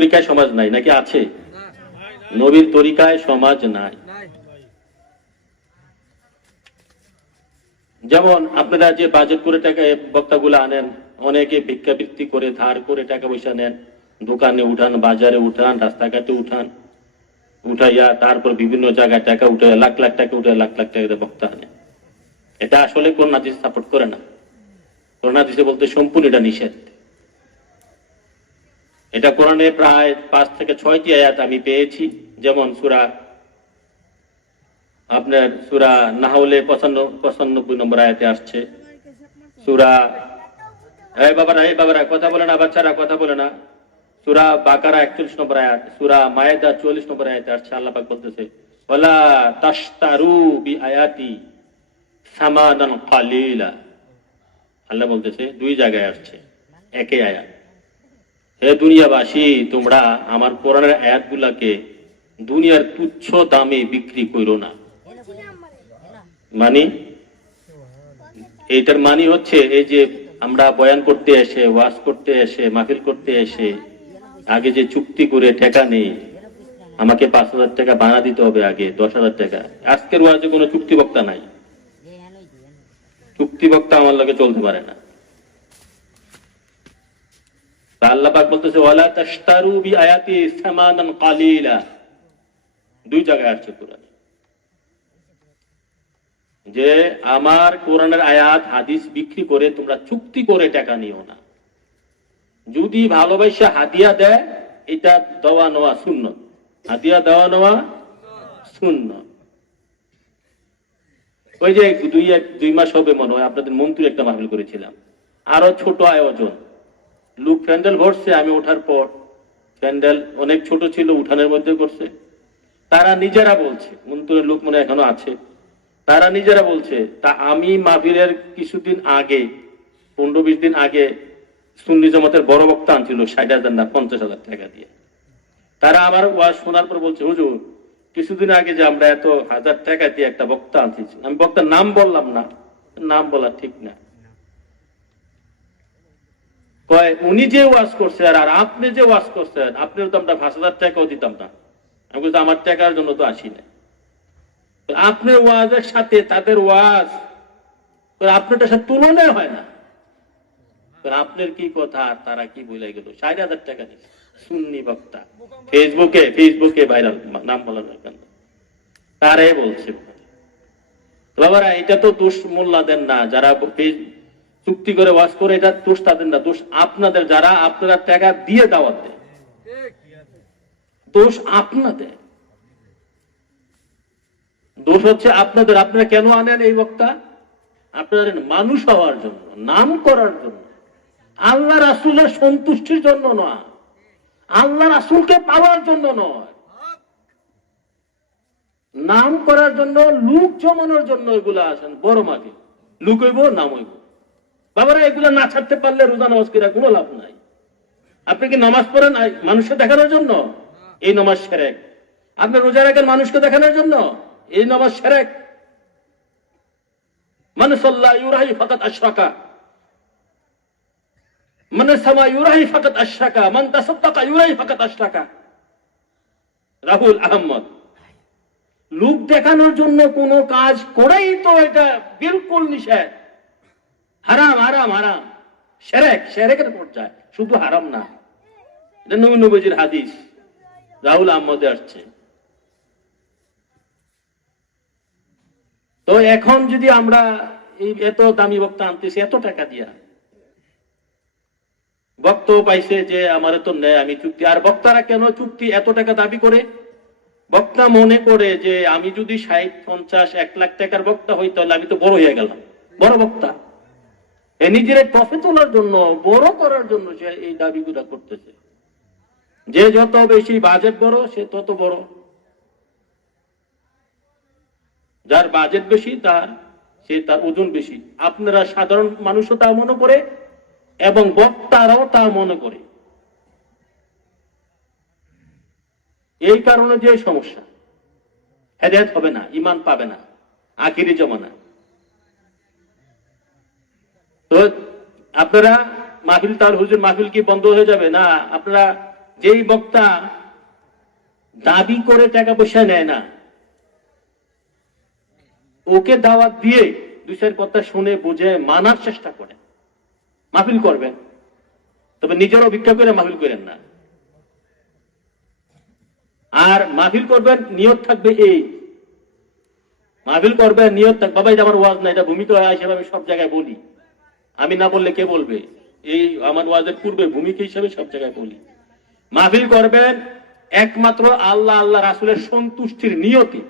তরিকায় সমাজ নাই নাকি আছে? নবীর তরিকায় সমাজ নাই। যেমন আপনারা যে বাজেট করে টাকা বক্তাগুলো আনেন, অনেকে ভিক্ষাবৃত্তি করে ধার করে টাকা পয়সা নেন, দোকানে উঠান, বাজারে উঠান, রাস্তাঘাটে উঠান, উঠাইয়া তারপর বিভিন্ন জায়গায় টাকা উঠে লাখ লাখ টাকা উঠে লাখ লাখ টাকা বক্তা আনে। এটা আসলে কোরআন হাদিস সাপোর্ট করে না। কোরআন হাদিসে বলতে সম্পূর্ণ এটা নিষেধ। এটা কোরআনে প্রায় 5 থেকে 6টি আয়াত আমি পেয়েছি। যেমন সূরা নাহলে 95 নম্বর আয়াতে আসছে। সূরা এই বাবারা কথা বলে না, বাচ্চারা কথা বলে না। সূরা বাকারা 41 নম্বর আয়াত, সূরা মায়েদা 44 নম্বর আয়াতে আসছে। আল্লাহ পাক বলতেছে, ওয়ালা তাশতারু বিআয়াতি সামানান কালিলা। আল্লাহ বলতেছে, 2 জায়গায় আসছে একই আয়াত, হে দুনিয়াবাসী, তোমরা আমার কোরআনের আয়াতগুলাকে দুনিয়ার তুচ্ছ দামে বিক্রি করো না। মানে এইটার মানে হচ্ছে, এই যে আমরা বয়ান করতে এসে, ওয়াজ করতে এসে, মাহফিল করতে এসে আগে যে চুক্তি করে টাকা নেই, আমাকে 5,000 টাকা বানা দিতে হবে, আগে 10,000 টাকা। আজকের ওয়াজে কোনো চুক্তি বক্তা নাই। চুক্তি বক্তা আমার লগে চলতে পারে না। আল্লাহ পাক বলতেছে, ওয়ালা তাশতারু বিআয়াতি সামানান কালিলা। 2 জায়গায় আসছে কোরআনে যে আমার কোরআনের আয়াত হাদিস বিক্রি করে তোমরা চুক্তি করে টাকা নিও না। যদি ভালোবাসা হাদিয়া দেয়, এটা দেওয়া নেওয়া সুন্নত। হাদিয়া দেওয়া নেওয়া সুন্নত। ওই যে 2 মাস হবে মনে হয়, আপনাদের মন্ত্রী একটা মাহফিল করেছিলাম, আরো ছোট আয়োজন, লোক প্যান্ডেল ভরছে। আমি ওঠার পর প্যান্ডেল অনেক ছোট ছিল, উঠানের মধ্যে করছে। তারা নিজেরা বলছে, মন্ত্রীর লোক মনে এখনো আছে, তারা নিজেরা বলছে, তা আমি মাহফিলের কিছুদিন আগে, 15-20 দিন আগে সুন্নি জামাতের বড় বক্তা আনছিল 60,000 না 50,000 টাকা দিয়ে। তারা আমার ওয়াজ শোনার পর বলছে, হুজুর কিছুদিন আগে যে আমরা এত 1000 টাকা দিয়ে একটা বক্তা আনছি, আমি বক্তার নাম বললাম না, নাম বলা ঠিক না। কয় উনি যে ওয়াজ করছে আর আপনি যে ওয়াজ করছেন, আপনার তো আমরা 5,000 টাকাও দিতাম না। আমি বলছি, আমার টাকার জন্য তো আসি না। আপনার ওয়াজের সাথে তাদের ওয়াজ আপনারটার সাথে তুলনা হয় না। আপনার কি কথা, তারা কি বলে গেল, 60,000 টাকা দিচ্ছে সুন্নি বক্তা, ফেসবুকে ভাইরাল, নাম বলার দরকার নেই, তারাই বলছে। বাবারা, এটা তো দোষ মোল্লাদের না, যারা চুক্তি করে ওয়াজ করে, এটা দোষ তাদের না, দোষ আপনাদের, যারা আপনারা টাকা দিয়ে দাওয়াত দেয়, দোষ আপনাদের। দোষ হচ্ছে আপনাদের। আপনারা কেন আনেন এই বক্তা? আপনারা মানুষ হওয়ার জন্য, নাম করার জন্য, আল্লাহ রাসূলের সন্তুষ্টির জন্য নয়, আল্লাহ রাসূলকে পাওয়ার জন্য নয়, নাম করার জন্য, লোক জমানোর জন্য এগুলা আসেন। বড় মাকে লুক হইব, নাম হইব। বাবারা, এগুলা না ছাড়তে পারলে রোজা নামাজ করে কোনো লাভ নাই। আপনি কি নামাজ পড়েন মানুষকে দেখানোর জন্য? এই নামাজ শিরক। আপনি রোজা রাখেন মানুষকে দেখানোর জন্য? এই নামাজ শিরক। মান সাল্লা ইউরাহি ফাকাত আশরাকা, মান সামা ইউরাহি ফাকাত আশরাকা, মান তাসাদ্দাকা ইউরাহি ফাকাত আশরাকা। রাহুল আহমদ। লোক দেখানোর জন্য কোন কাজ করেই তো এটা বিলকুল নিষেধ, হারাম হারাম হারাম, শিরক, শিরকের পর্যায়ে। শুধু হারাম না, এটা নবীজির হাদিস, রাহুল আহমদে আসছে। তো এখন যদি আমরা এই এত দামি বক্তা আনতেছি এত টাকা দিয়া, বক্তাও পাইছে যে আমার তো নেই, আমি চুক্তি। আর বক্তারা কেন চুক্তি এত টাকা দাবি করে? বক্তা মনে করে যে আমি যদি 60, 50, 1 লাখ টাকার বক্তা হই, তাহলে আমি তো বড় হয়ে গেলাম, বড় বক্তা। নিজের প্রফিট তোলার জন্য, বড় করার জন্য সে এই দাবিগুলো করতেছে। যে যত বেশি বাজেট বড়, সে তত বড়। যার বাজেট বেশি, তার ওজন বেশি। আপনারা সাধারণ মানুষও তা মনে করে এবং বক্তারাও তা মনে করে। এই কারণে যে সমস্যা, হেদায়েত হবে না, ঈমান পাবে না আখিরি জামানা। তো আপনারা মাহফিল, তার হুজুর মাহফিল কি বন্ধ হয়ে যাবে? না, আপনারা যেই বক্তা দাবি করে টাকা পয়সা নেয় না, ওকে দাওয়াত দিয়ে দুই চার কথা শুনে বুঝে মানার চেষ্টা করে মাহফিল করবেন, তবে নিজের অভিজ্ঞা করে মাহফিল করেন না। আর মাহফিল করবেন নিয়ত থাকবে এই, মাহফিল করবেন নিয়ত থাকবে বাবা এটা আমার ওয়াজ না, এটা ভূমিকা হিসেবে আমি সব জায়গায় বলি, আমি না বললে কে বলবে, এই আমার ওয়াজের পূর্বে ভূমিকা হিসেবে সব জায়গায় বলি। মাহফিল করবেন একমাত্র আল্লাহ আল্লাহ রাসূলের সন্তুষ্টির নিয়তে।